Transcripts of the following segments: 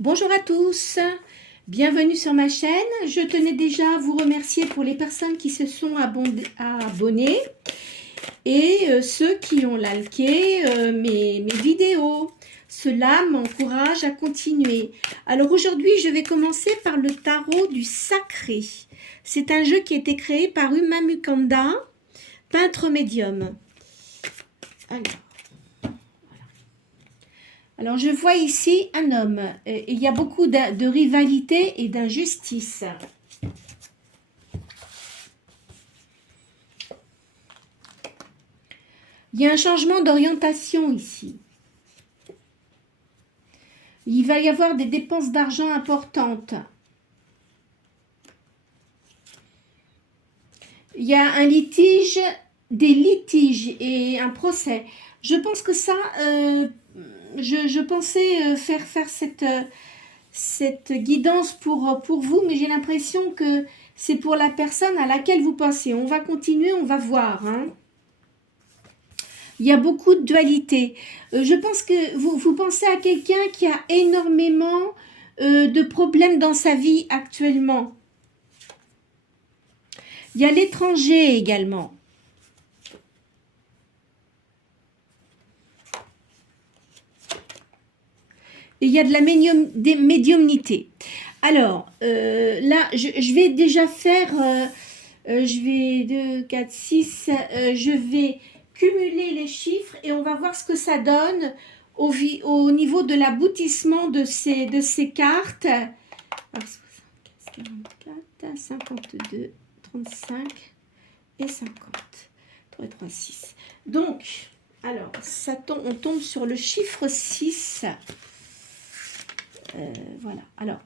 Bonjour à tous, bienvenue sur ma chaîne. Je tenais déjà à vous remercier pour les personnes qui se sont abonnées et ceux qui ont liké mes vidéos. Cela m'encourage à continuer. Alors aujourd'hui, je vais commencer par le tarot du sacré. C'est un jeu qui a été créé par Uma Mukanda, peintre médium. Alors, je vois ici un homme. Il y a beaucoup de rivalité et d'injustice. Il y a un changement d'orientation ici. Il va y avoir des dépenses d'argent importantes. Il y a un litige, des litiges et un procès. Je pense que ça... Je pensais faire cette guidance pour vous, mais j'ai l'impression que c'est pour la personne à laquelle vous pensez. On va continuer, on va voir. Hein. Il y a beaucoup de dualité. Je pense que vous pensez à quelqu'un qui a énormément de problèmes dans sa vie actuellement. Il y a l'étranger également. Il y a de la médiumnité. Alors, là, je vais déjà faire, je vais 2, 4, 6, je vais cumuler les chiffres et on va voir ce que ça donne au niveau de l'aboutissement de ces cartes. Alors, 44, 52, 35 et 50. 3, 3, 6. Donc, alors, on tombe sur le chiffre 6. Voilà, alors,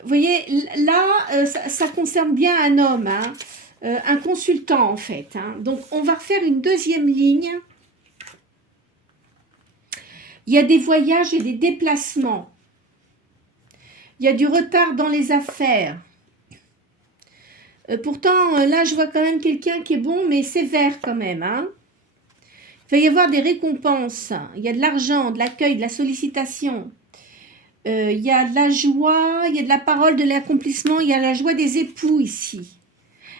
vous voyez, là, ça concerne bien un homme, hein, un consultant en fait. Hein. Donc, on va refaire une deuxième ligne. Il y a des voyages et des déplacements. Il y a du retard dans les affaires. Pourtant, là, je vois quand même quelqu'un qui est bon, mais sévère quand même. Hein. Il va y avoir des récompenses. Il y a de l'argent, de l'accueil, de la sollicitation. Il y a de la joie, il y a de la parole, de l'accomplissement, il y a la joie des époux ici.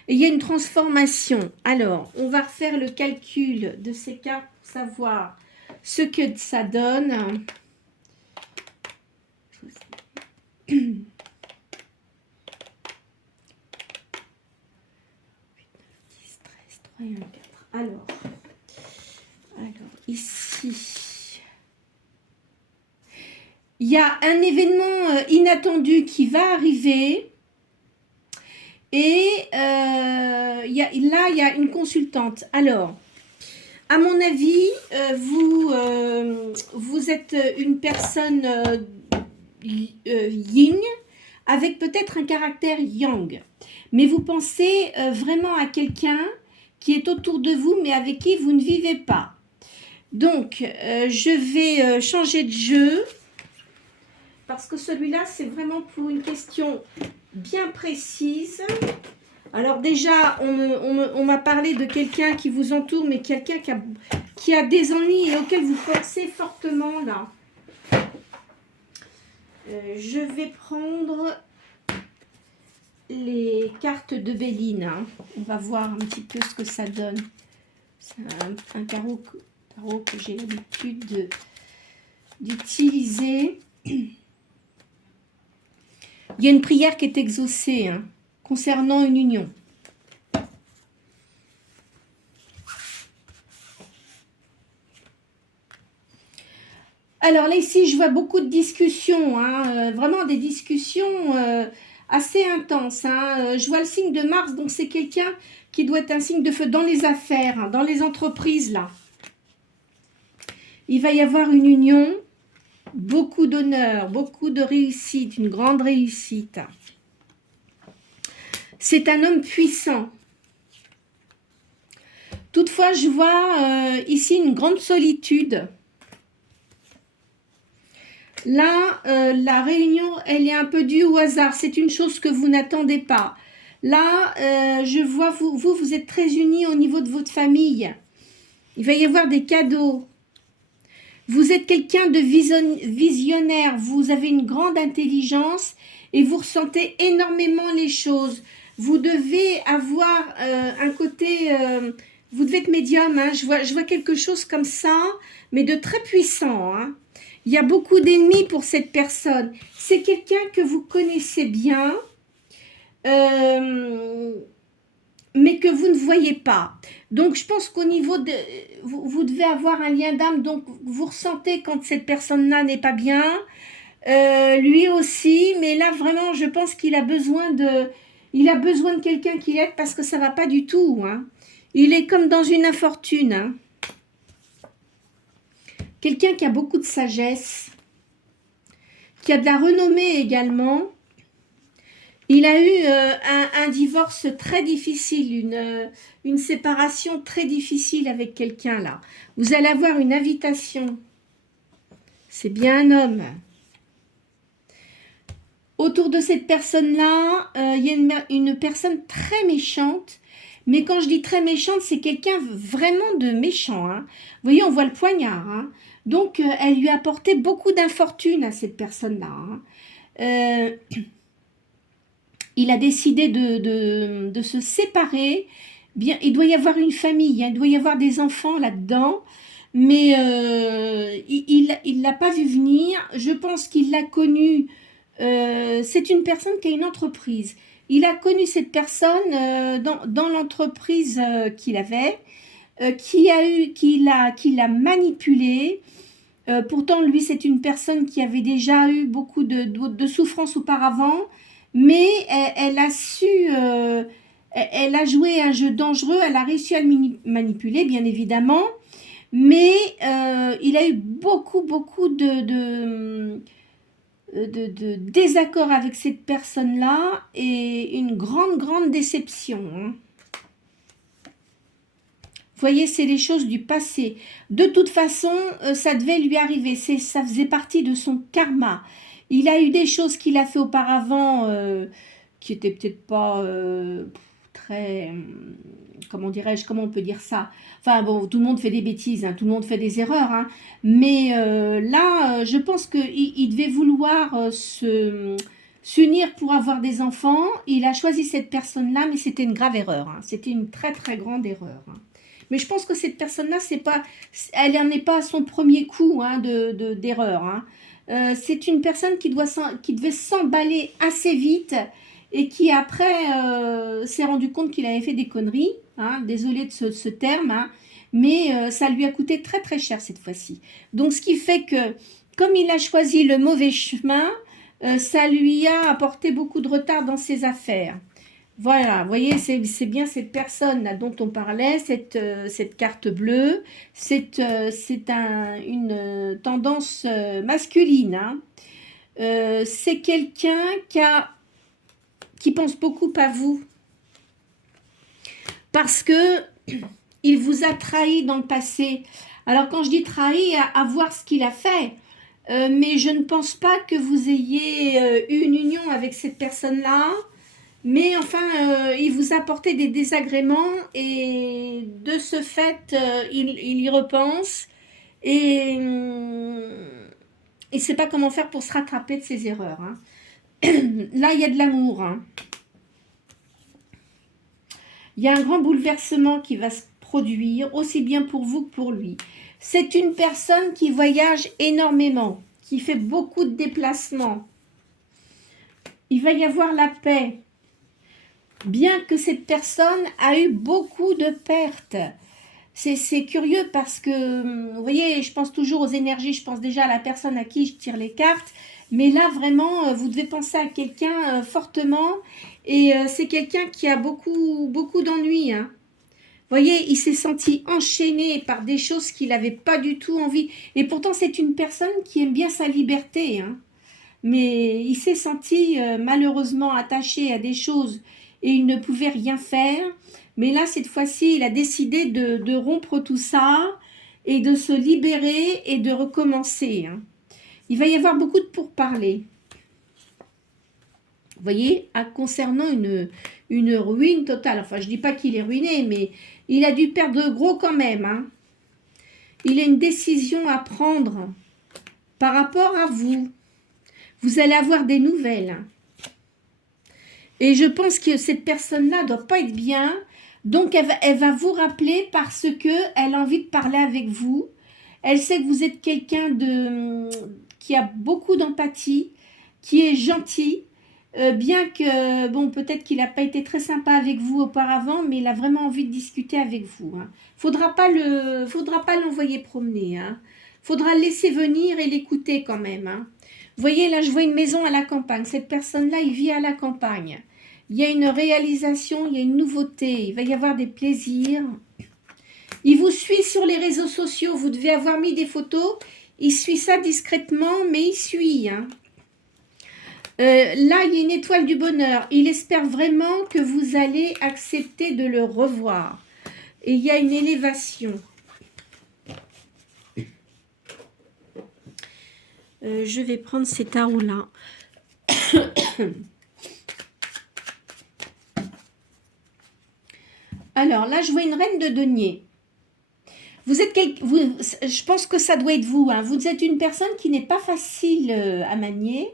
Et il y a une transformation. Alors, on va refaire le calcul de ces cartes pour savoir ce que ça donne. 10, 13, 3 et 1, 4. Alors, ici... Il y a un événement inattendu qui va arriver et là, il y a une consultante. Alors, à mon avis, vous êtes une personne yin avec peut-être un caractère yang. Mais vous pensez vraiment à quelqu'un qui est autour de vous mais avec qui vous ne vivez pas. Donc, je vais changer de jeu. Parce que celui-là, c'est vraiment pour une question bien précise. Alors déjà, on m'a parlé de quelqu'un qui vous entoure, mais quelqu'un qui a des ennuis et auxquels vous pensez fortement là. Je vais prendre les cartes de Béline. Hein. On va voir un petit peu ce que ça donne. C'est un tarot que j'ai l'habitude d'utiliser. Il y a une prière qui est exaucée hein, concernant une union. Alors là, ici, je vois beaucoup de discussions, hein, vraiment des discussions assez intenses. Hein. Je vois le signe de Mars, donc c'est quelqu'un qui doit être un signe de feu dans les affaires, hein, dans les entreprises, là. Il va y avoir une union, beaucoup d'honneur, beaucoup de réussite, une grande réussite. C'est un homme puissant. Toutefois, je vois ici une grande solitude. Là, la réunion, elle est un peu due au hasard. C'est une chose que vous n'attendez pas. Là, je vois, vous êtes très unis au niveau de votre famille. Il va y avoir des cadeaux. Vous êtes quelqu'un de visionnaire, vous avez une grande intelligence et vous ressentez énormément les choses. Vous devez avoir un côté... vous devez être médium, hein, je vois quelque chose comme ça, mais de très puissant. Hein. Il y a beaucoup d'ennemis pour cette personne. C'est quelqu'un que vous connaissez bien, mais que vous ne voyez pas. Donc, je pense qu'au niveau de... Vous devez avoir un lien d'âme, donc vous ressentez quand cette personne-là n'est pas bien. Lui aussi, mais là, vraiment, je pense qu'il a besoin de... Il a besoin de quelqu'un qui l'aide parce que ça va pas du tout. Hein. Il est comme dans une infortune. Hein. Quelqu'un qui a beaucoup de sagesse, qui a de la renommée également. Il a eu un divorce très difficile, une séparation très difficile avec quelqu'un là. Vous allez avoir une invitation. C'est bien un homme. Autour de cette personne-là, il y a une personne très méchante. Mais quand je dis très méchante, c'est quelqu'un vraiment de méchant. Hein. Vous voyez, on voit le poignard. Hein. Donc, elle lui a apporté beaucoup d'infortune à cette personne-là. Hein. Il a décidé de se séparer. Bien, il doit y avoir une famille, hein, il doit y avoir des enfants là-dedans, mais il l'a pas vu venir. Je pense qu'il l'a connu. C'est une personne qui a une entreprise. Il a connu cette personne dans l'entreprise qu'il avait, qui l'a manipulé. Pourtant, lui, c'est une personne qui avait déjà eu beaucoup de souffrances auparavant, mais elle a su, elle a joué un jeu dangereux, elle a réussi à le manipuler, bien évidemment, mais il a eu beaucoup de désaccords avec cette personne-là et une grande déception. Hein. Vous voyez, c'est les choses du passé. De toute façon, ça devait lui arriver. Ça faisait partie de son karma. Il a eu des choses qu'il a fait auparavant qui étaient peut-être pas très... comment dirais-je, comment on peut dire ça? Enfin bon, tout le monde fait des bêtises, hein, tout le monde fait des erreurs. Hein, mais là, je pense qu'il devait vouloir s'unir pour avoir des enfants. Il a choisi cette personne-là, mais c'était une grave erreur. Hein, c'était une très grande erreur. Hein. Mais je pense que cette personne-là, elle n'en est pas à son premier coup hein, d'erreur. Hein. C'est une personne qui devait s'emballer assez vite et qui après s'est rendu compte qu'il avait fait des conneries. Hein, désolé de ce terme, hein, mais ça lui a coûté très cher cette fois-ci. Donc ce qui fait que, comme il a choisi le mauvais chemin, ça lui a apporté beaucoup de retard dans ses affaires. Voilà, vous voyez, c'est bien cette personne là dont on parlait, cette carte bleue. C'est une tendance masculine. Hein. C'est quelqu'un qui pense beaucoup à vous. Parce que il vous a trahi dans le passé. Alors quand je dis trahi, à voir ce qu'il a fait. Mais je ne pense pas que vous ayez eu une union avec cette personne-là. Mais enfin, il vous a apporté des désagréments et de ce fait, il y repense et il ne sait pas comment faire pour se rattraper de ses erreurs. Hein. Là, il y a de l'amour. Hein. Il y a un grand bouleversement qui va se produire, aussi bien pour vous que pour lui. C'est une personne qui voyage énormément, qui fait beaucoup de déplacements. Il va y avoir la paix. Bien que cette personne a eu beaucoup de pertes. C'est curieux parce que, vous voyez, je pense toujours aux énergies, je pense déjà à la personne à qui je tire les cartes, mais là, vraiment, vous devez penser à quelqu'un fortement, et c'est quelqu'un qui a beaucoup d'ennuis. Hein. Vous voyez, il s'est senti enchaîné par des choses qu'il n'avait pas du tout envie, et pourtant, c'est une personne qui aime bien sa liberté, hein. Mais il s'est senti malheureusement attaché à des choses et il ne pouvait rien faire. Mais là, cette fois-ci, il a décidé de rompre tout ça et de se libérer et de recommencer. Hein. Il va y avoir beaucoup de pourparlers. Vous voyez, concernant une ruine totale. Enfin, je ne dis pas qu'il est ruiné, mais il a dû perdre gros quand même. Hein. il a une décision à prendre par rapport à vous. Vous allez avoir des nouvelles. Et je pense que cette personne-là ne doit pas être bien. Donc, elle va vous rappeler parce qu'elle a envie de parler avec vous. Elle sait que vous êtes quelqu'un qui a beaucoup d'empathie, qui est gentil. Bien que, bon, peut-être qu'il n'a pas été très sympa avec vous auparavant, mais il a vraiment envie de discuter avec vous. Hein. Faudra pas l'envoyer promener. Hein. Faudra le laisser venir et l'écouter quand même. Hein. Vous voyez, là, je vois une maison à la campagne. Cette personne-là, il vit à la campagne. Il y a une réalisation, il y a une nouveauté. Il va y avoir des plaisirs. Il vous suit sur les réseaux sociaux. Vous devez avoir mis des photos. Il suit ça discrètement, mais il suit. Hein. Là, il y a une étoile du bonheur. Il espère vraiment que vous allez accepter de le revoir. Et il y a une élévation. Je vais prendre ces tarots-là. Alors, là, je vois une reine de denier. Je pense que ça doit être vous. Hein. Vous êtes une personne qui n'est pas facile à manier.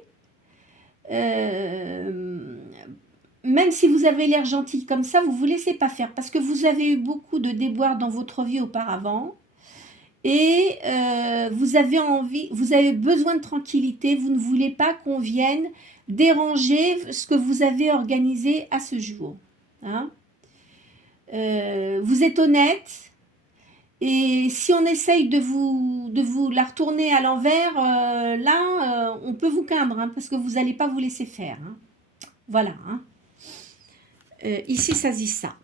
Même si vous avez l'air gentil comme ça, vous ne vous laissez pas faire parce que vous avez eu beaucoup de déboires dans votre vie auparavant et vous avez besoin de tranquillité, vous ne voulez pas qu'on vienne déranger ce que vous avez organisé à ce jour. Hein. Vous êtes honnête et si on essaye de vous la retourner à l'envers, on peut vous craindre hein, parce que vous n'allez pas vous laisser faire. Hein. Voilà. Hein. Ici, ça dit ça.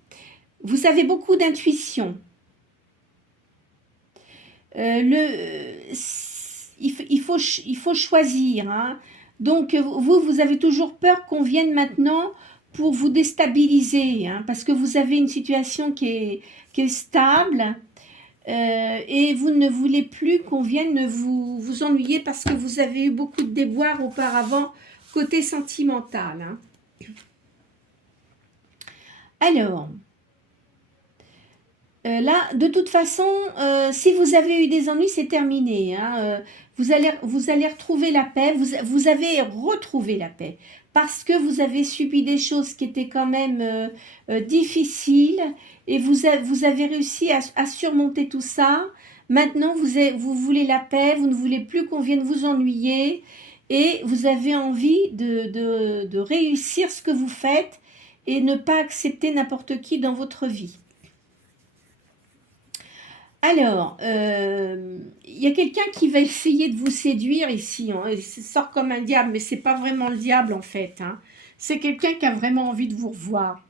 Vous avez beaucoup d'intuition. Il faut choisir. Hein. Donc, vous avez toujours peur qu'on vienne maintenant pour vous déstabiliser. Hein, parce que vous avez une situation qui est stable. Et vous ne voulez plus qu'on vienne vous ennuyer parce que vous avez eu beaucoup de déboires auparavant côté sentimental. Hein. Alors, là, de toute façon, si vous avez eu des ennuis, c'est terminé. Hein. Vous allez retrouver la paix, vous avez retrouvé la paix parce que vous avez subi des choses qui étaient quand même difficiles et vous avez réussi à surmonter tout ça. Maintenant, vous voulez la paix, vous ne voulez plus qu'on vienne vous ennuyer et vous avez envie de réussir ce que vous faites et ne pas accepter n'importe qui dans votre vie. Alors, il y a quelqu'un qui va essayer de vous séduire ici. Hein. Il sort comme un diable, mais ce n'est pas vraiment le diable en fait. Hein. C'est quelqu'un qui a vraiment envie de vous revoir.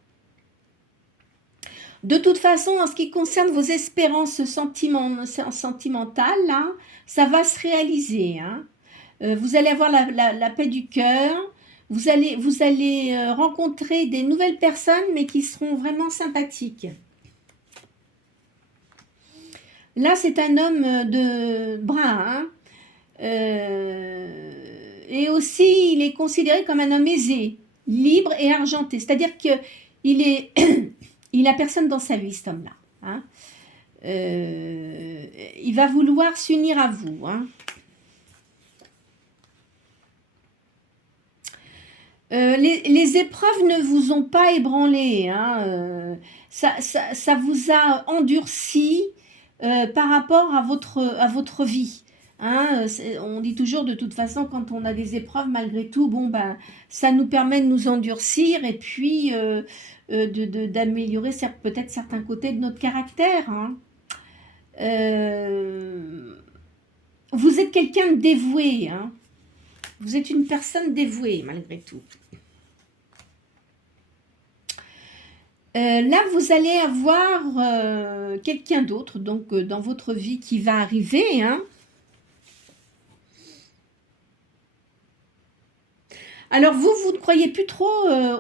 De toute façon, en ce qui concerne vos espérances sentimentales, là, ça va se réaliser. Hein. Vous allez avoir la paix du cœur. Vous allez rencontrer des nouvelles personnes, mais qui seront vraiment sympathiques. Là, c'est un homme de brun. Hein. Et aussi, il est considéré comme un homme aisé, libre et argenté. C'est-à-dire qu'il il a personne dans sa vie, cet homme-là. Hein. Il va vouloir s'unir à vous. Hein. Les épreuves ne vous ont pas ébranlé. Hein. Ça vous a endurci par rapport à votre vie. Hein. On dit toujours de toute façon quand on a des épreuves, malgré tout, bon, ben, ça nous permet de nous endurcir et puis d'améliorer peut-être certains côtés de notre caractère. Hein. Vous êtes quelqu'un de dévoué. Hein. Vous êtes une personne dévouée malgré tout. Là, vous allez avoir quelqu'un d'autre donc dans votre vie qui va arriver. Hein. Alors, vous ne croyez plus trop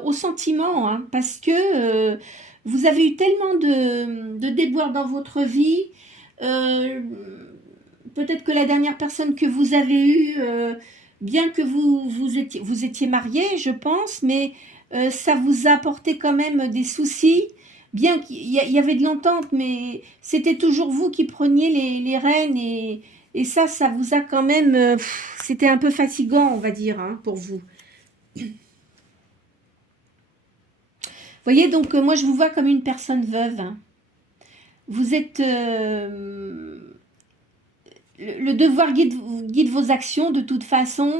aux sentiments hein, parce que vous avez eu tellement de déboires dans votre vie. Peut-être que la dernière personne que vous avez eue, bien que vous étiez mariés, je pense, mais ça vous a apporté quand même des soucis. bien qu'il y avait de l'entente, mais c'était toujours vous qui preniez les rênes et ça vous a quand même, c'était un peu fatigant, on va dire, hein, pour vous. Voyez, donc moi je vous vois comme une personne veuve, hein. Vous êtes... le devoir guide vos actions de toute façon,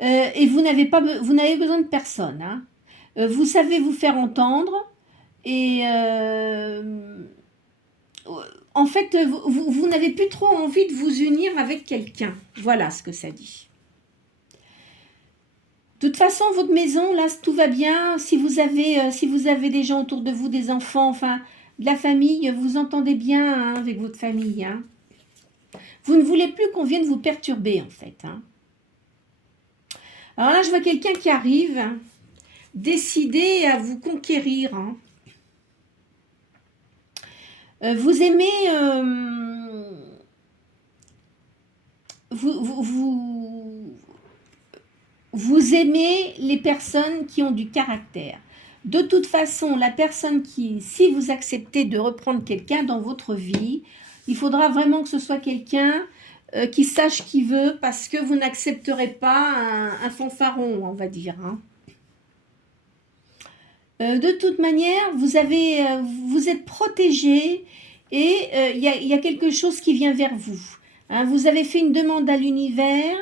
et vous n'avez besoin de personne, hein. Vous savez vous faire entendre, et en fait, vous n'avez plus trop envie de vous unir avec quelqu'un. Voilà ce que ça dit. De toute façon, votre maison, là, tout va bien. Si vous avez des gens autour de vous, des enfants, enfin, de la famille, vous entendez bien, hein, avec votre famille, hein. Vous ne voulez plus qu'on vienne vous perturber, en fait, hein. Alors là, je vois quelqu'un qui arrive, hein, décidé à vous conquérir, hein. Vous aimez... vous aimez les personnes qui ont du caractère. De toute façon, la personne qui... Si vous acceptez de reprendre quelqu'un dans votre vie, il faudra vraiment que ce soit quelqu'un qui sache qui veut, parce que vous n'accepterez pas un fanfaron, on va dire, hein. De toute manière, vous êtes protégé, et il y a quelque chose qui vient vers vous, hein. Vous avez fait une demande à l'univers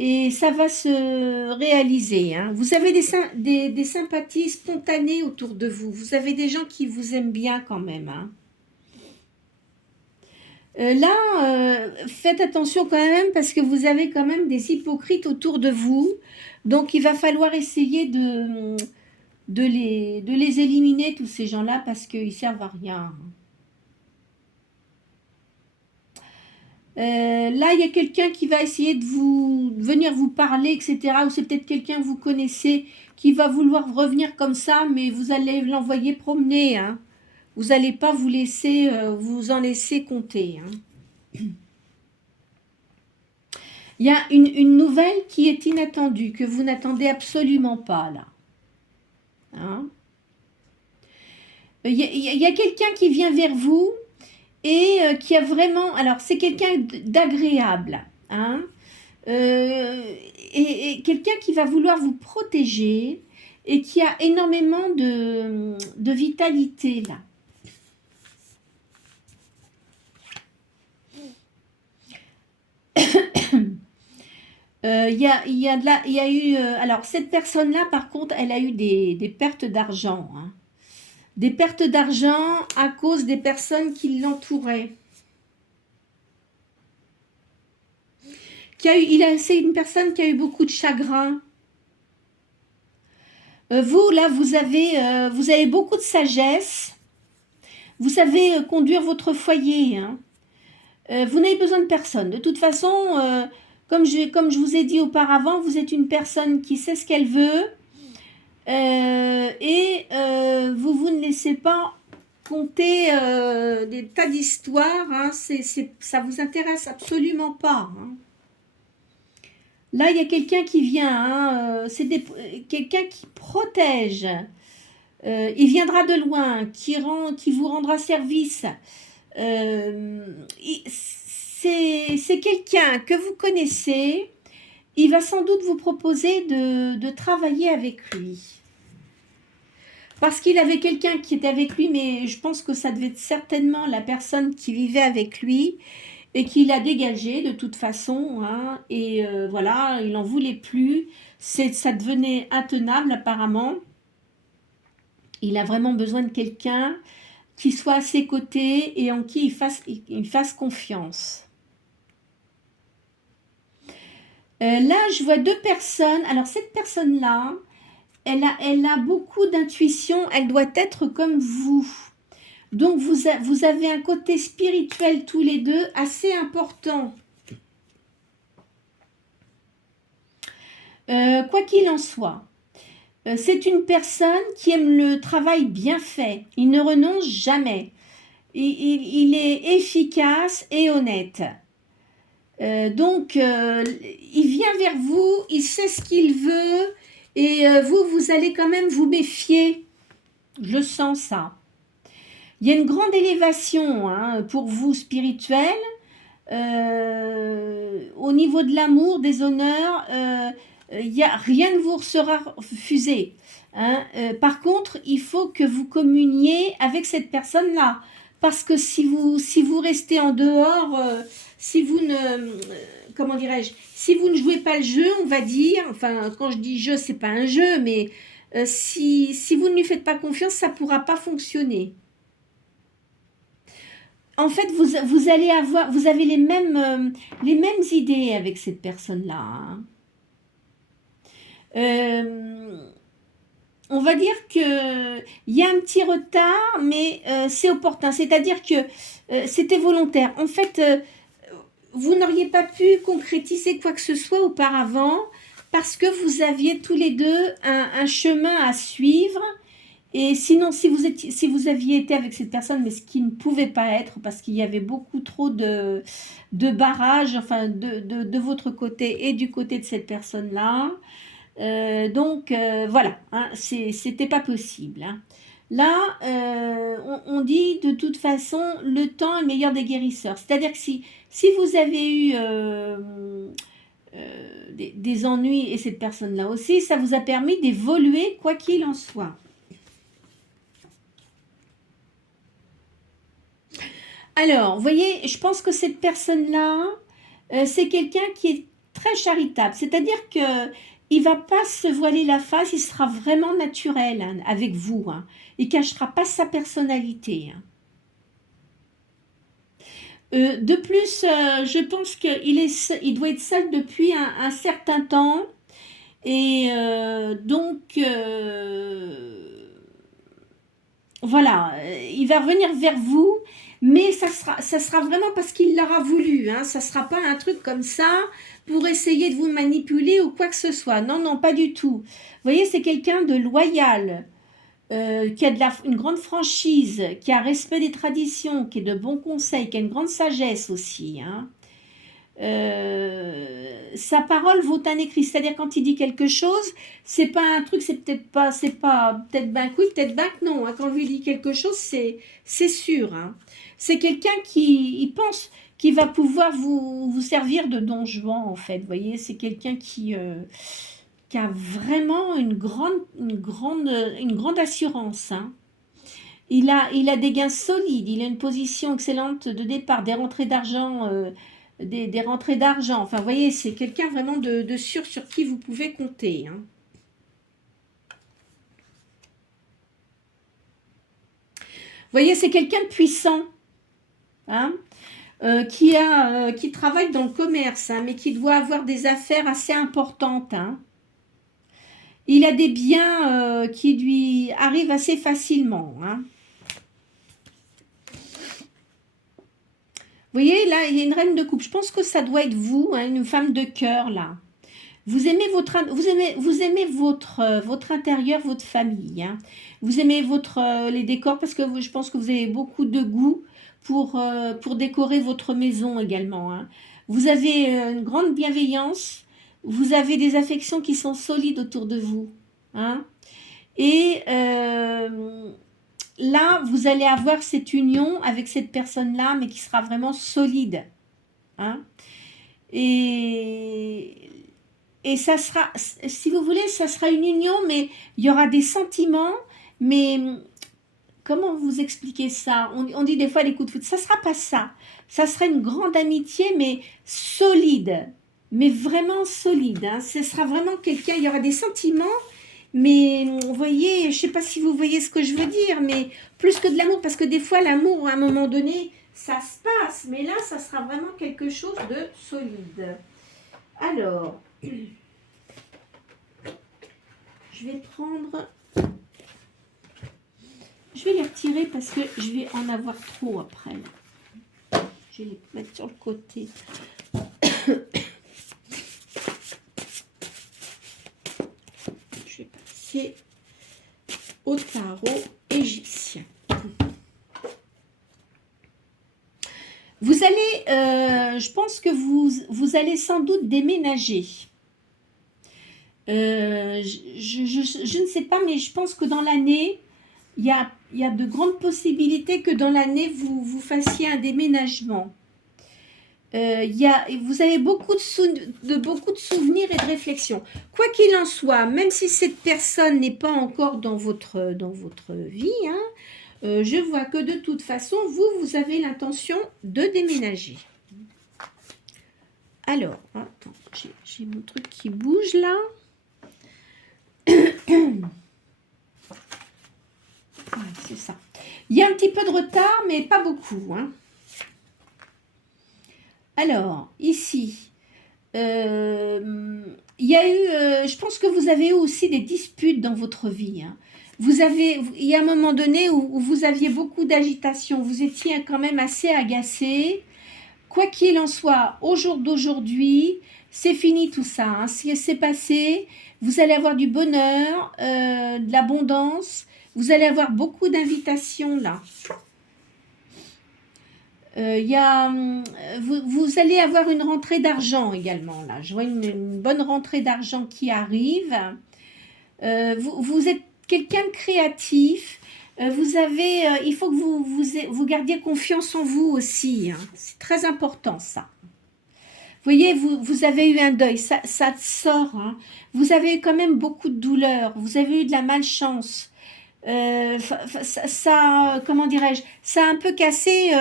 et ça va se réaliser, hein. Vous avez des sympathies spontanées autour de vous. Vous avez des gens qui vous aiment bien quand même, hein. Là, faites attention quand même, parce que vous avez quand même des hypocrites autour de vous. Donc, il va falloir essayer de les éliminer, tous ces gens-là, parce qu'ils servent à rien. Là, il y a quelqu'un qui va essayer de venir vous parler, etc. Ou c'est peut-être quelqu'un que vous connaissez qui va vouloir revenir comme ça, mais vous allez l'envoyer promener, hein. Vous n'allez pas vous en laisser compter, hein. Il y a une nouvelle qui est inattendue, que vous n'attendez absolument pas, là, hein. Il y a quelqu'un qui vient vers vous et qui a vraiment... Alors, c'est quelqu'un d'agréable, hein. Et quelqu'un qui va vouloir vous protéger et qui a énormément de vitalité, là. Il y a eu... alors, cette personne-là, par contre, elle a eu des pertes d'argent, hein. Des pertes d'argent à cause des personnes qui l'entouraient. C'est une personne qui a eu beaucoup de chagrin. Vous, là, vous avez beaucoup de sagesse. Vous savez conduire votre foyer, hein. Vous n'avez besoin de personne. De toute façon, comme je vous ai dit auparavant, vous êtes une personne qui sait ce qu'elle veut, et vous ne laissez pas compter des tas d'histoires, hein. Ça vous intéresse absolument pas, hein. Là, il y a quelqu'un qui vient, hein, c'est quelqu'un qui protège. Il viendra de loin, qui vous rendra service. C'est quelqu'un que vous connaissez. Il va sans doute vous proposer de travailler avec lui. Parce qu'il avait quelqu'un qui était avec lui, mais je pense que ça devait être certainement la personne qui vivait avec lui et qui l'a dégagé de toute façon, hein. Et voilà, il n'en voulait plus. Ça devenait intenable apparemment. Il a vraiment besoin de quelqu'un qui soit à ses côtés et en qui il fasse confiance. Là, je vois deux personnes. Alors, cette personne-là, elle a beaucoup d'intuition. Elle doit être comme vous. Donc, vous avez un côté spirituel tous les deux assez important. Quoi qu'il en soit, c'est une personne qui aime le travail bien fait. Il ne renonce jamais. Il est efficace et honnête. Donc, il vient vers vous, il sait ce qu'il veut, et vous allez quand même vous méfier. Je sens ça. Il y a une grande élévation hein, pour vous spirituelle. Au niveau de l'amour, des honneurs, rien ne vous sera refusé. Hein. Par contre, il faut que vous communiez avec cette personne-là. Parce que si vous restez en dehors, si vous ne, comment dirais-je, si vous ne jouez pas le jeu, on va dire, enfin, quand je dis jeu, c'est pas un jeu, mais si vous ne lui faites pas confiance, ça ne pourra pas fonctionner. En fait, vous avez les mêmes idées avec cette personne-là. Hein. On va dire que il y a un petit retard, mais c'est opportun. C'est-à-dire que c'était volontaire. En fait, vous n'auriez pas pu concrétiser quoi que ce soit auparavant parce que vous aviez tous les deux un chemin à suivre. Et sinon, si vous aviez été avec cette personne, mais ce qui ne pouvait pas être, parce qu'il y avait beaucoup trop de barrages, enfin, de votre côté et du côté de cette personne-là. Donc, voilà, hein, c'était pas possible. Hein. Là, on dit de toute façon, le temps est le meilleur des guérisseurs. C'est-à-dire que si vous avez eu des ennuis, et cette personne-là aussi, ça vous a permis d'évoluer quoi qu'il en soit. Alors, vous voyez, je pense que cette personne-là, c'est quelqu'un qui est très charitable. C'est-à-dire que il va pas se voiler la face, il sera vraiment naturel hein, avec vous. Hein. Il cachera pas sa personnalité. Hein. De plus, je pense il doit être seul depuis un certain temps. Et donc, voilà, il va revenir vers vous, mais ça sera vraiment parce qu'il l'aura voulu. Hein. Ça ne sera pas un truc comme ça pour essayer de vous manipuler ou quoi que ce soit. Non, non, pas du tout. Vous voyez, c'est quelqu'un de loyal, qui a une grande franchise, qui a respect des traditions, qui est de bons conseils, qui a une grande sagesse aussi. Hein. Sa parole vaut un écrit, c'est-à-dire quand il dit quelque chose, c'est pas un truc, c'est peut-être ben que oui, peut-être ben que non. Hein. Quand lui dit quelque chose, c'est sûr. Hein. C'est quelqu'un qui pense qu'il va pouvoir vous servir de don Juan en fait. Vous voyez, c'est quelqu'un qui a vraiment une grande assurance. Hein. Il a des gains solides, il a une position excellente de départ, des rentrées d'argent. Des rentrées d'argent. Enfin, vous voyez, c'est quelqu'un vraiment de sûr sur qui vous pouvez compter. Hein. Vous voyez, c'est quelqu'un de puissant. Hein, qui travaille dans le commerce, hein, mais qui doit avoir des affaires assez importantes. Hein. Il a des biens qui lui arrivent assez facilement. Hein. Vous voyez, là, il y a une reine de coupe. Je pense que ça doit être vous, hein, une femme de cœur, là. Vous aimez votre intérieur, votre famille. Hein. Vous aimez les décors parce que je pense que vous avez beaucoup de goût pour décorer votre maison également. Hein. Vous avez une grande bienveillance. Vous avez des affections qui sont solides autour de vous. Hein. Et là, vous allez avoir cette union avec cette personne-là, mais qui sera vraiment solide. Hein. Et ça sera, si vous voulez, ça sera une union, mais il y aura des sentiments, mais comment vous expliquer ça? On dit des fois les coups de foot, ça sera pas ça. Ça sera une grande amitié, mais solide, mais vraiment solide. Hein. Ce sera vraiment quelqu'un, il y aura des sentiments, mais vous voyez, je ne sais pas si vous voyez ce que je veux dire, mais plus que de l'amour, parce que des fois, l'amour, à un moment donné, ça se passe, mais là, ça sera vraiment quelque chose de solide. Alors, je vais prendre... Je vais les retirer parce que je vais en avoir trop après. Je vais les mettre sur le côté. Je vais passer au tarot égyptien. Vous allez, je pense que vous allez sans doute déménager. Je ne sais pas, mais je pense que dans l'année, il y a de grandes possibilités que dans l'année, vous fassiez un déménagement. Vous avez beaucoup beaucoup de souvenirs et de réflexions. Quoi qu'il en soit, même si cette personne n'est pas encore dans votre vie, hein, je vois que de toute façon, vous avez l'intention de déménager. Alors, attends, j'ai mon truc qui bouge là. Voilà, c'est ça. Il y a un petit peu de retard, mais pas beaucoup, hein. Alors, ici, il y a eu, je pense que vous avez eu aussi des disputes dans votre vie, hein. Il y a un moment donné où vous aviez beaucoup d'agitation, vous étiez quand même assez agacé. Quoi qu'il en soit, au jour d'aujourd'hui, c'est fini tout ça, hein. C'est passé, vous allez avoir du bonheur, de l'abondance, vous allez avoir beaucoup d'invitations là. Vous allez avoir une rentrée d'argent également là. Je vois une bonne rentrée d'argent qui arrive. Vous êtes quelqu'un de créatif. Il faut que vous gardiez confiance en vous aussi, hein. C'est très important ça. Vous voyez, vous avez eu un deuil, ça sort, hein. Vous avez eu quand même beaucoup de douleur, vous avez eu de la malchance. Comment dirais-je, ça a un peu cassé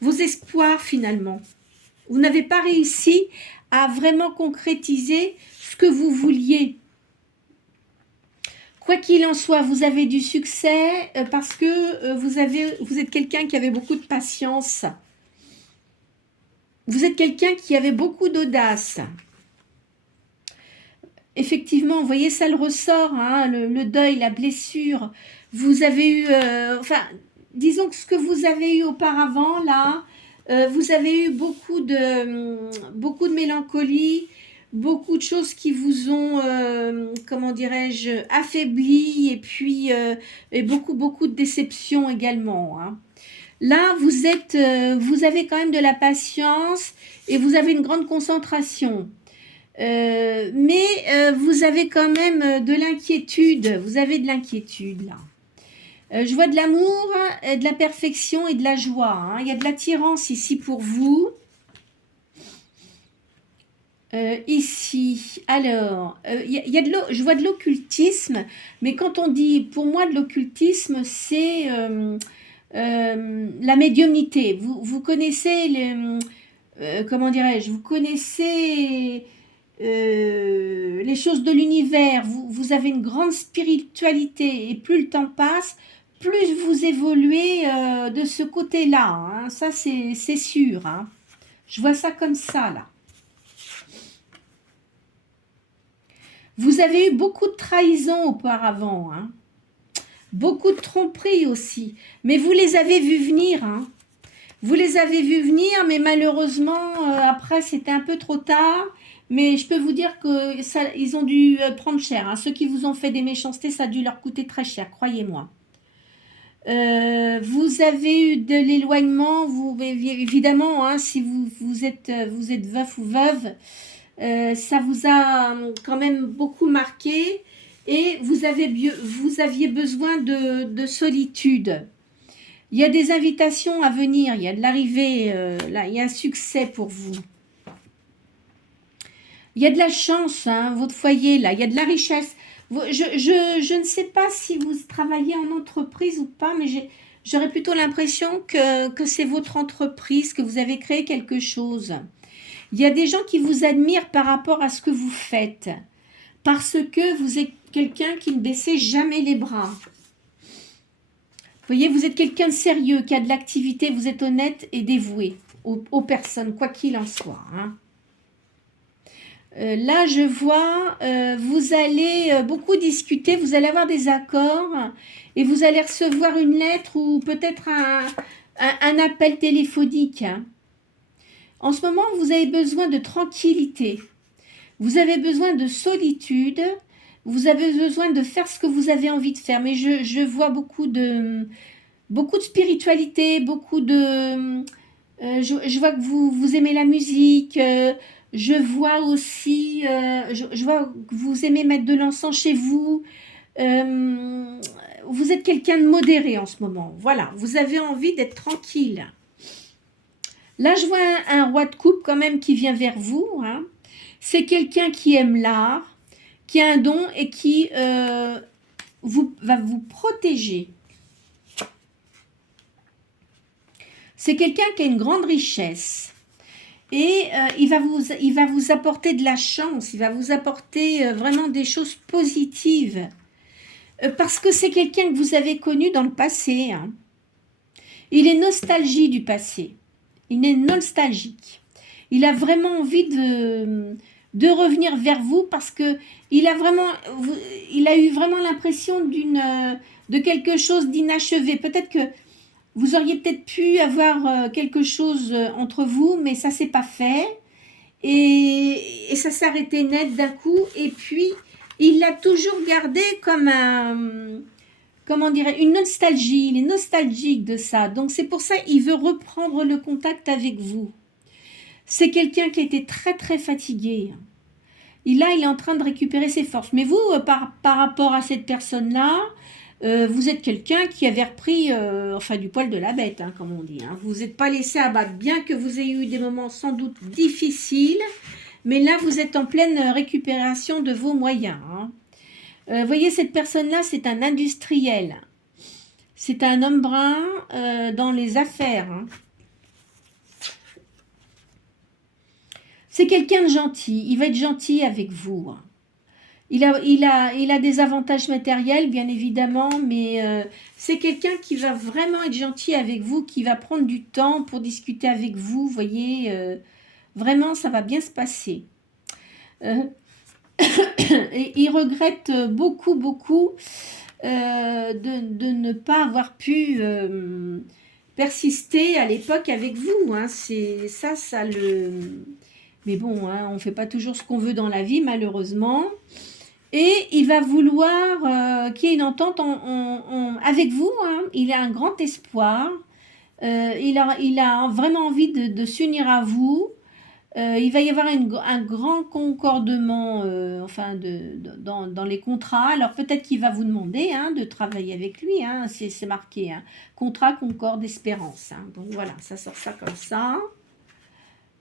vos espoirs finalement. Vous n'avez pas réussi à vraiment concrétiser ce que vous vouliez. Quoi qu'il en soit, vous avez du succès parce que vous êtes quelqu'un qui avait beaucoup de patience. Vous êtes quelqu'un qui avait beaucoup d'audace. Effectivement, vous voyez, ça le ressort, hein, le deuil, la blessure. Vous avez eu, disons que ce que vous avez eu auparavant, là, vous avez eu beaucoup de mélancolie, beaucoup de choses qui vous ont, comment dirais-je, affaibli, et puis et beaucoup de déceptions également, hein. Là, vous avez quand même de la patience et vous avez une grande concentration. Mais vous avez quand même de l'inquiétude. Vous avez de l'inquiétude là. Je vois de l'amour, de la perfection et de la joie, hein. Il y a de l'attirance ici pour vous. Ici, alors, je vois de l'occultisme, mais quand on dit, pour moi, de l'occultisme, c'est la médiumnité. Vous connaissez comment dirais-je, vous connaissez les choses de l'univers, vous avez une grande spiritualité et plus le temps passe, plus vous évoluez de ce côté-là, hein. Ça c'est sûr, hein. Je vois ça comme ça là. Vous avez eu beaucoup de trahisons auparavant, hein. Beaucoup de tromperies aussi, mais vous les avez vus venir, hein. Vous les avez vus venir, mais malheureusement, après, c'était un peu trop tard. Mais je peux vous dire que ils ont dû prendre cher, hein. Ceux qui vous ont fait des méchancetés, ça a dû leur coûter très cher, croyez-moi. Vous avez eu de l'éloignement, évidemment, hein, si vous êtes veuf ou veuve, ça vous a quand même beaucoup marqué et vous aviez besoin de solitude. Il y a des invitations à venir, il y a de l'arrivée, là, il y a un succès pour vous. Il y a de la chance, hein, votre foyer, là, il y a de la richesse. Je ne sais pas si vous travaillez en entreprise ou pas, mais j'aurais plutôt l'impression que c'est votre entreprise, que vous avez créé quelque chose. Il y a des gens qui vous admirent par rapport à ce que vous faites, parce que vous êtes quelqu'un qui ne baissez jamais les bras. Vous voyez, vous êtes quelqu'un de sérieux, qui a de l'activité, vous êtes honnête et dévoué aux personnes, quoi qu'il en soit, hein. Là, je vois, vous allez beaucoup discuter, vous allez avoir des accords et vous allez recevoir une lettre ou peut-être un appel téléphonique, hein. En ce moment, vous avez besoin de tranquillité, vous avez besoin de solitude, vous avez besoin de faire ce que vous avez envie de faire. Mais je vois beaucoup de spiritualité, beaucoup de... je vois que vous aimez la musique, je vois aussi, je vois que vous aimez mettre de l'encens chez vous, Euh, vous êtes quelqu'un de modéré en ce moment. Voilà, vous avez envie d'être tranquille. Là, je vois un roi de coupe quand même qui vient vers vous. Hein. C'est quelqu'un qui aime l'art, qui a un don et qui va vous protéger. C'est quelqu'un qui a une grande richesse. Et il va vous apporter de la chance, il va vous apporter vraiment des choses positives. Parce que c'est quelqu'un que vous avez connu dans le passé. Hein. Il est nostalgique du passé. Il est nostalgique. Il a vraiment envie de revenir vers vous parce que il a eu vraiment l'impression de quelque chose d'inachevé. Peut-être que vous auriez peut-être pu avoir quelque chose entre vous, mais ça s'est pas fait. Et ça s'est arrêté net d'un coup. Et puis, il l'a toujours gardé comme comment dirais, une nostalgie. Il est nostalgique de ça. Donc, c'est pour ça qu'il veut reprendre le contact avec vous. C'est quelqu'un qui a été très, très fatigué. Il est en train de récupérer ses forces. Mais vous, par rapport à cette personne-là, vous êtes quelqu'un qui avait repris du poil de la bête, hein, comme on dit. Hein. Vous n'êtes pas laissé abattre, bien que vous ayez eu des moments sans doute difficiles, mais là, vous êtes en pleine récupération de vos moyens. Hein. Voyez, cette personne-là, c'est un industriel. C'est un homme brun dans les affaires. Hein. C'est quelqu'un de gentil. Il va être gentil avec vous. Hein. Il a des avantages matériels, bien évidemment, mais c'est quelqu'un qui va vraiment être gentil avec vous, qui va prendre du temps pour discuter avec vous. Vous voyez, vraiment, ça va bien se passer. Et il regrette beaucoup, beaucoup de ne pas avoir pu persister à l'époque avec vous. Hein. C'est ça le... Mais bon, hein, on ne fait pas toujours ce qu'on veut dans la vie, malheureusement. Et il va vouloir qu'il y ait une entente avec vous. Hein. Il a un grand espoir. Il a vraiment envie de s'unir à vous. Il va y avoir un grand concordement dans les contrats. Alors peut-être qu'il va vous demander de travailler avec lui. Hein. C'est marqué. Hein. Contrat, concorde, espérance. Hein. Donc voilà, ça sort ça comme ça.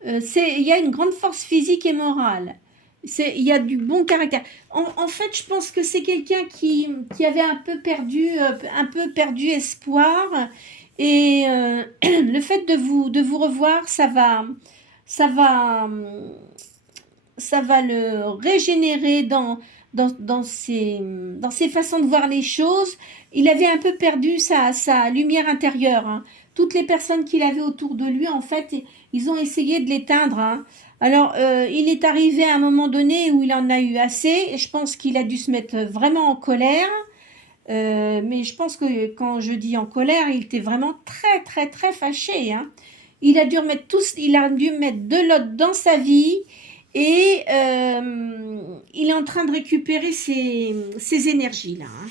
Il y a une grande force physique et morale. Il y a du bon caractère. En fait, je pense que c'est quelqu'un qui avait un peu perdu espoir. Et le fait de vous revoir, ça va le régénérer dans ses façons de voir les choses. Il avait un peu perdu sa lumière intérieure. Hein. Toutes les personnes qu'il avait autour de lui, en fait, ils ont essayé de l'éteindre. Hein. Alors, il est arrivé à un moment donné où il en a eu assez. Et je pense qu'il a dû se mettre vraiment en colère. Mais je pense que quand je dis en colère, il était vraiment très, très, très fâché. Hein. Il a dû mettre de l'autre dans sa vie. Et il est en train de récupérer ses énergies-là. Hein.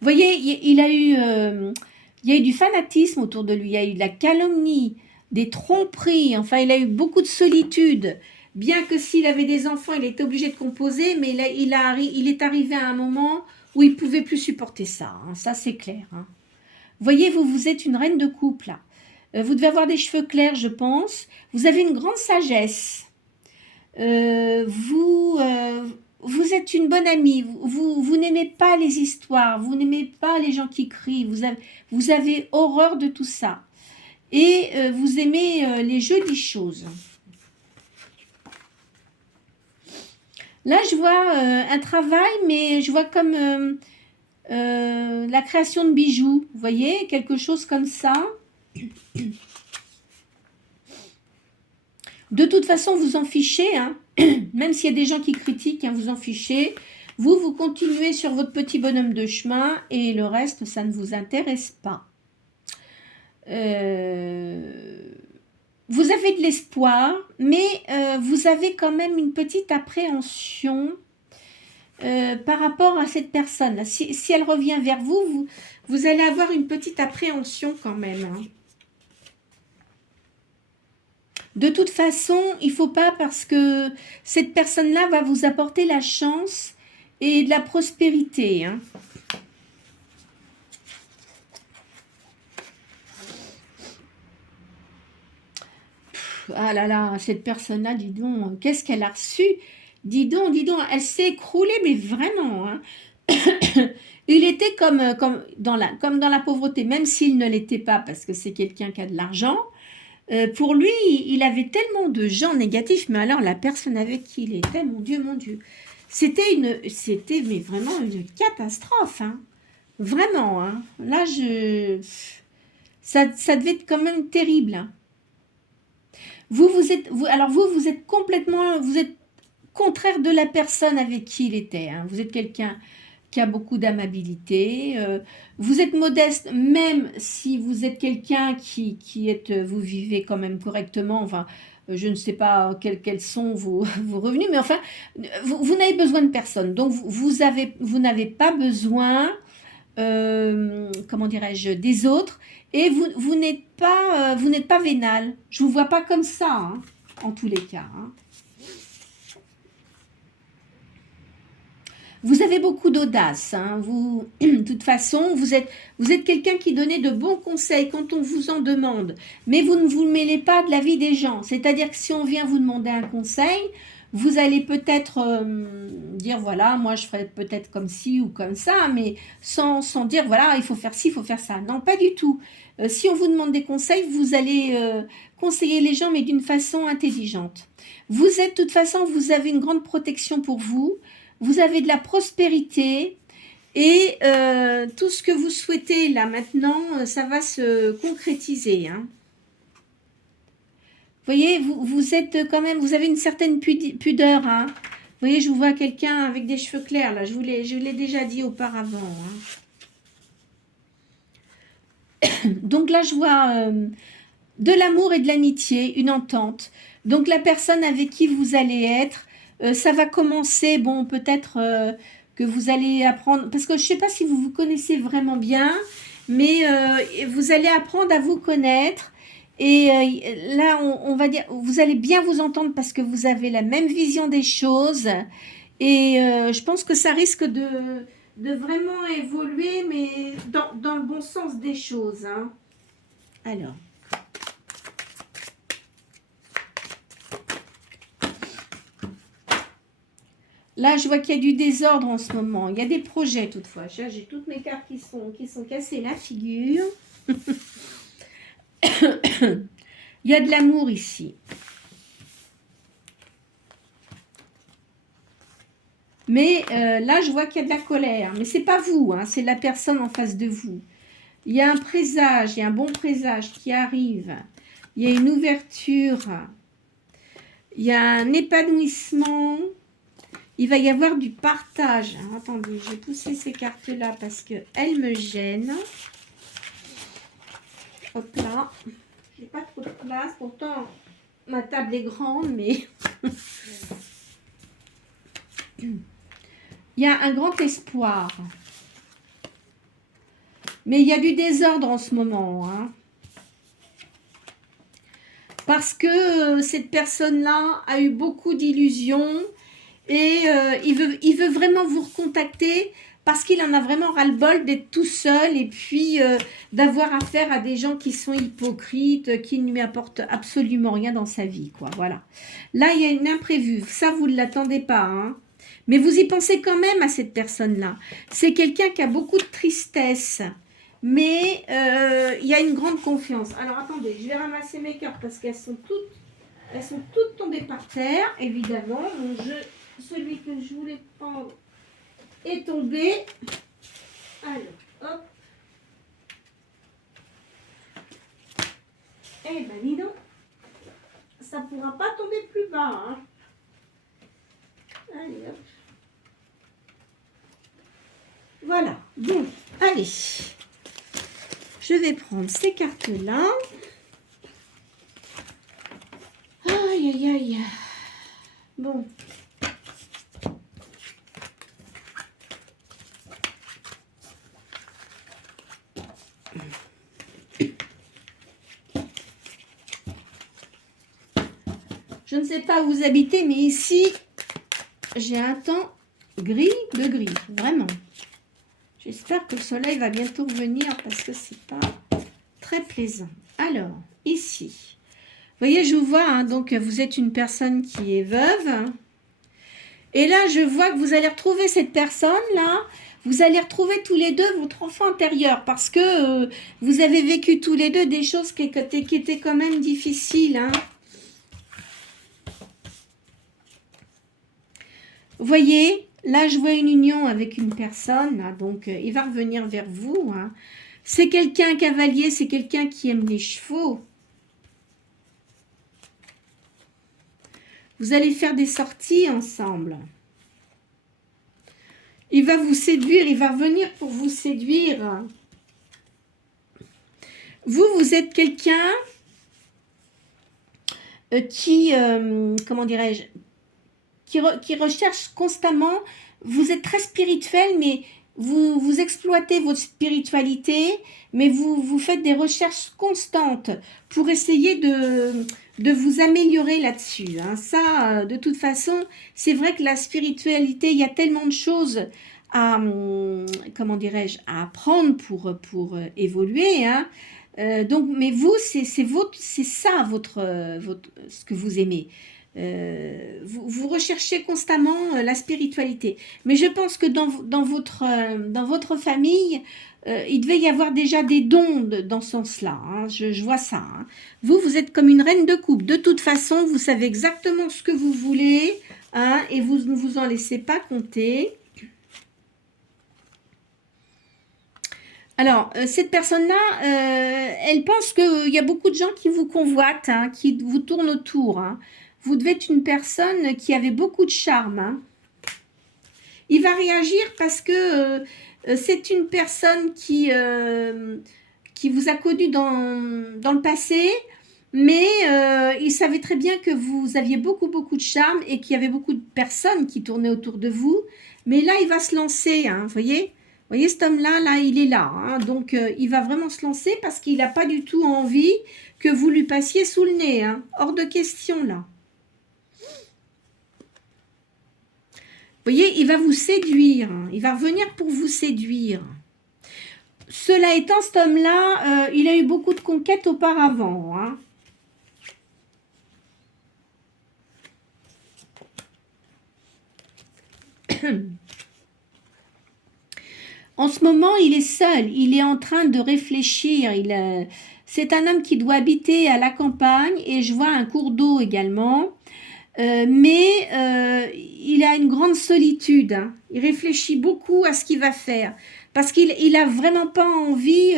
Vous voyez, il y a eu du fanatisme autour de lui, il y a eu de la calomnie, des tromperies, enfin il a eu beaucoup de solitude. Bien que s'il avait des enfants, il était obligé de composer, mais il est arrivé à un moment où il ne pouvait plus supporter ça. Hein, ça, c'est clair. Hein. Vous voyez, vous êtes une reine de couple. Là. Vous devez avoir des cheveux clairs, je pense. Vous avez une grande sagesse. Vous êtes une bonne amie, vous n'aimez pas les histoires, vous n'aimez pas les gens qui crient, vous avez horreur de tout ça. Et vous aimez les jolies choses. Là, je vois un travail, mais je vois comme la création de bijoux. Vous voyez, quelque chose comme ça. De toute façon, vous en fichez, hein. Même s'il y a des gens qui critiquent, hein, vous en fichez. Vous continuez sur votre petit bonhomme de chemin et le reste, ça ne vous intéresse pas. Vous avez de l'espoir, mais vous avez quand même une petite appréhension par rapport à cette personne. Si elle revient vers vous, vous allez avoir une petite appréhension quand même. Hein. De toute façon, il ne faut pas parce que cette personne-là va vous apporter la chance et de la prospérité. Hein. Ah là là, cette personne-là, dis donc, qu'est-ce qu'elle a reçu? Dis donc, elle s'est écroulée, mais vraiment. Hein. Il était comme dans la pauvreté, même s'il ne l'était pas, parce que c'est quelqu'un qui a de l'argent. Pour lui, il avait tellement de gens négatifs, mais alors la personne avec qui il était, mon Dieu, c'était mais vraiment une catastrophe, hein. Vraiment, hein. Là, ça devait être quand même terrible. Hein. Vous êtes complètement, vous êtes contraire de la personne avec qui il était. Hein. Vous êtes quelqu'un qui a beaucoup d'amabilité. Vous êtes modeste, même si vous êtes quelqu'un vous vivez quand même correctement. Enfin, je ne sais pas quels sont vos revenus, mais enfin, vous n'avez besoin de personne. Donc, vous n'avez pas besoin, comment dirais-je, des autres. Et vous n'êtes pas vénal. Je vous vois pas comme ça, hein, en tous les cas. Hein. Vous avez beaucoup d'audace. Hein. De toute façon, vous êtes quelqu'un qui donnait de bons conseils quand on vous en demande. Mais vous ne vous mêlez pas de la vie des gens. C'est-à-dire que si on vient vous demander un conseil, vous allez peut-être dire, voilà, moi je ferais peut-être comme ci ou comme ça, mais sans dire, voilà, il faut faire ci, il faut faire ça. Non, pas du tout. Si on vous demande des conseils, vous allez conseiller les gens, mais d'une façon intelligente. De toute façon, vous avez une grande protection pour vous. Vous avez de la prospérité et tout ce que vous souhaitez là maintenant, ça va se concrétiser. Hein. Vous voyez, vous êtes quand même, vous avez une certaine pudeur. Hein. Vous voyez, je vous vois quelqu'un avec des cheveux clairs là. Je l'ai déjà dit auparavant. Hein. Donc là, je vois de l'amour et de l'amitié, une entente. Donc la personne avec qui vous allez être, ça va commencer, bon, peut-être que vous allez apprendre, parce que je ne sais pas si vous vous connaissez vraiment bien, mais vous allez apprendre à vous connaître. Et là, on va dire, vous allez bien vous entendre parce que vous avez la même vision des choses. Et je pense que ça risque de vraiment évoluer, mais dans le bon sens des choses. Hein. Alors. Là, je vois qu'il y a du désordre en ce moment. Il y a des projets toutefois. J'ai toutes mes cartes qui sont cassées la figure. Il y a de l'amour ici. Mais là, je vois qu'il y a de la colère. Mais c'est pas vous, hein, c'est la personne en face de vous. Il y a un présage, il y a un bon présage qui arrive. Il y a une ouverture. Il y a un épanouissement. Il va y avoir du partage. Alors, attendez, je vais pousser ces cartes-là parce qu'elles me gênent. Hop là. J'ai pas trop de place. Pourtant, ma table est grande, mais... Il y a un grand espoir. Mais il y a du désordre en ce moment. Hein. Parce que cette personne-là a eu beaucoup d'illusions. Et il veut vraiment vous recontacter parce qu'il en a vraiment ras-le-bol d'être tout seul et puis d'avoir affaire à des gens qui sont hypocrites, qui ne lui apportent absolument rien dans sa vie, quoi. Voilà. Là, il y a une imprévue. Ça, vous ne l'attendez pas, hein. Mais vous y pensez quand même à cette personne-là. C'est quelqu'un qui a beaucoup de tristesse, mais il y a une grande confiance. Alors, attendez, je vais ramasser mes cartes parce qu'elles sont toutes tombées par terre, évidemment. Mon jeu... Celui que je voulais prendre est tombé. Alors, hop. Eh ben, dis donc. Ça ne pourra pas tomber plus bas. Hein. Allez, hop. Voilà. Bon, allez. Je vais prendre ces cartes-là. Aïe, aïe, aïe. Bon. Je ne sais pas où vous habitez, mais ici, j'ai un temps gris de gris, vraiment. J'espère que le soleil va bientôt revenir parce que c'est pas très plaisant. Alors, ici, vous voyez, je vous vois, hein, donc vous êtes une personne qui est veuve. Et là, je vois que vous allez retrouver cette personne-là. Vous allez retrouver tous les deux votre enfant intérieur parce que vous avez vécu tous les deux des choses qui étaient quand même difficiles. Hein. Vous voyez, là, je vois une union avec une personne. Là, donc, il va revenir vers vous. Hein. C'est quelqu'un, cavalier, c'est quelqu'un qui aime les chevaux. Vous allez faire des sorties ensemble. Il va vous séduire, il va revenir pour vous séduire. Vous êtes quelqu'un qui, comment dirais-je, qui recherche constamment, vous êtes très spirituel, mais vous exploitez votre spiritualité, mais vous faites des recherches constantes pour essayer de vous améliorer là-dessus. Hein. Ça, de toute façon, c'est vrai que la spiritualité, il y a tellement de choses à, comment dirais-je, à apprendre pour évoluer. Hein. Donc, mais vous, c'est ça ce que vous aimez. Vous recherchez constamment la spiritualité. Mais je pense que dans votre famille, il devait y avoir déjà des dons dans ce sens-là. Hein. Je vois ça. Hein. Vous êtes comme une reine de coupe. De toute façon, vous savez exactement ce que vous voulez hein, et vous ne vous en laissez pas compter. Alors, cette personne-là, elle pense qu'il y a beaucoup de gens qui vous convoitent, hein, qui vous tournent autour. Hein. Vous devez être une personne qui avait beaucoup de charme. Hein. Il va réagir parce que c'est une personne qui vous a connu dans le passé, mais il savait très bien que vous aviez beaucoup de charme et qu'il y avait beaucoup de personnes qui tournaient autour de vous. Mais là, il va se lancer, hein, vous voyez ? Vous voyez, cet homme-là, là, il est là. Hein, donc, il va vraiment se lancer parce qu'il n'a pas du tout envie que vous lui passiez sous le nez. Hein. Hors de question, là. Vous voyez, il va vous séduire. Hein. Il va revenir pour vous séduire. Cela étant, cet homme-là, il a eu beaucoup de conquêtes auparavant. Hein. En ce moment, il est seul, il est en train de réfléchir. C'est un homme qui doit habiter à la campagne et je vois un cours d'eau également. Mais il a une grande solitude. Hein. Il réfléchit beaucoup à ce qu'il va faire parce qu'il n'a vraiment pas envie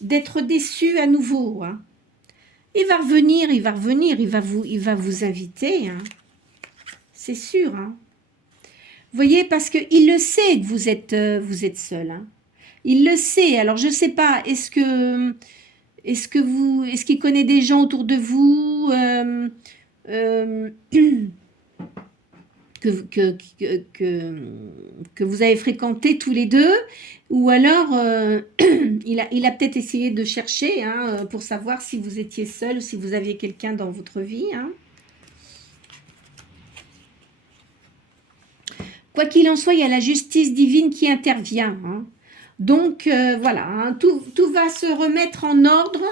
d'être déçu à nouveau. Hein. Il va revenir, il va vous inviter. Hein. C'est sûr. Hein. Vous voyez, parce qu'il le sait que vous êtes seul. Hein. Il le sait. Alors, je ne sais pas, est-ce qu'il connaît des gens autour de vous que vous avez fréquenté tous les deux, ou alors il a peut-être essayé de chercher hein, pour savoir si vous étiez seul ou si vous aviez quelqu'un dans votre vie. Hein. Quoi qu'il en soit, il y a la justice divine qui intervient. Hein. Donc, voilà, hein, tout va se remettre en ordre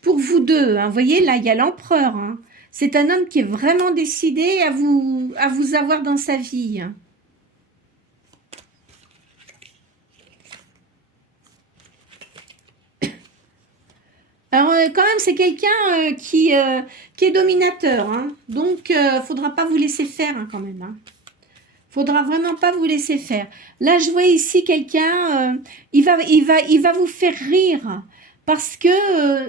pour vous deux. Hein. Vous voyez, là, il y a l'empereur. Hein. C'est un homme qui est vraiment décidé à vous avoir dans sa vie. Hein. Alors, quand même, c'est quelqu'un qui est dominateur. Hein. Donc, il ne faudra pas vous laisser faire hein, quand même. Hein. Faudra vraiment pas vous laisser faire. Là, je vois ici quelqu'un, il va vous faire rire parce que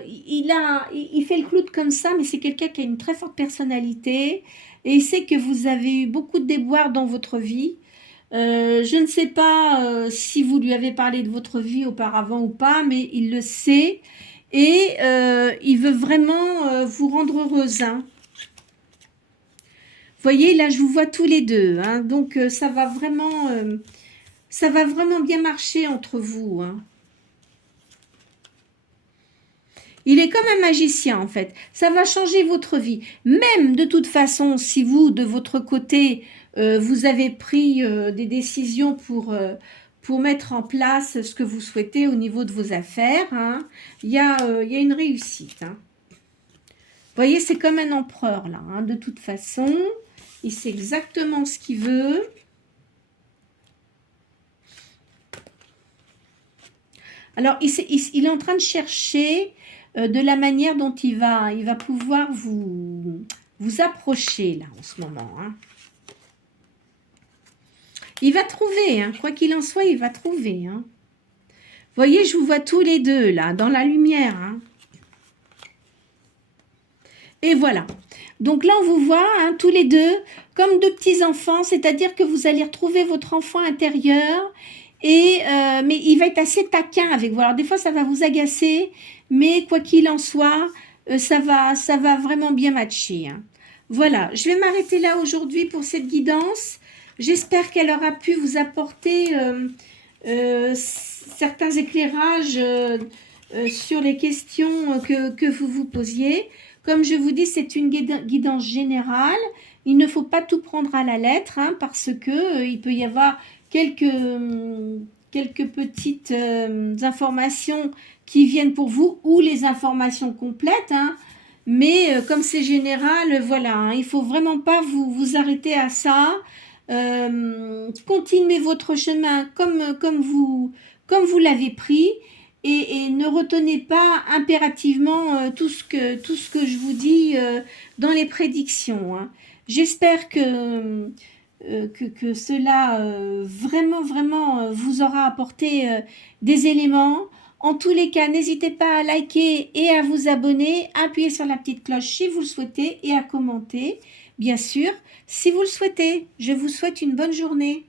il fait le clown comme ça, mais c'est quelqu'un qui a une très forte personnalité et il sait que vous avez eu beaucoup de déboires dans votre vie. Je ne sais pas si vous lui avez parlé de votre vie auparavant ou pas, mais il le sait et il veut vraiment vous rendre heureuse. Hein. Vous voyez, là, je vous vois tous les deux. Hein, donc, ça va vraiment bien marcher entre vous. Hein. Il est comme un magicien en fait. Ça va changer votre vie. Même de toute façon, si vous, de votre côté, vous avez pris des décisions pour mettre en place ce que vous souhaitez au niveau de vos affaires, hein, il y a une réussite. Hein. Vous voyez, c'est comme un empereur là. Hein, de toute façon, il sait exactement ce qu'il veut. Alors, il est en train de chercher de la manière dont il va pouvoir vous approcher, là, en ce moment. Hein. Il va trouver, hein, quoi qu'il en soit, il va trouver. Hein. Vous voyez, je vous vois tous les deux, là, dans la lumière. Hein. Et voilà. Donc là, on vous voit, hein, tous les deux, comme deux petits enfants, c'est-à-dire que vous allez retrouver votre enfant intérieur. Mais il va être assez taquin avec vous. Alors des fois ça va vous agacer, mais quoi qu'il en soit, ça va vraiment bien matcher. Hein. Voilà, je vais m'arrêter là aujourd'hui pour cette guidance. J'espère qu'elle aura pu vous apporter certains éclairages sur les questions que vous vous posiez. Comme je vous dis, c'est une guidance générale. Il ne faut pas tout prendre à la lettre, hein, parce que il peut y avoir quelques petites informations qui viennent pour vous ou les informations complètes. Hein. Mais comme c'est général, voilà, hein, il ne faut vraiment pas vous arrêter à ça. Continuez votre chemin comme vous l'avez pris et ne retenez pas impérativement tout ce que je vous dis dans les prédictions. Hein. J'espère que cela vraiment vous aura apporté des éléments. En tous les cas, n'hésitez pas à liker et à vous abonner, à appuyer sur la petite cloche si vous le souhaitez et à commenter, bien sûr, si vous le souhaitez. Je vous souhaite une bonne journée.